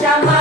chamar.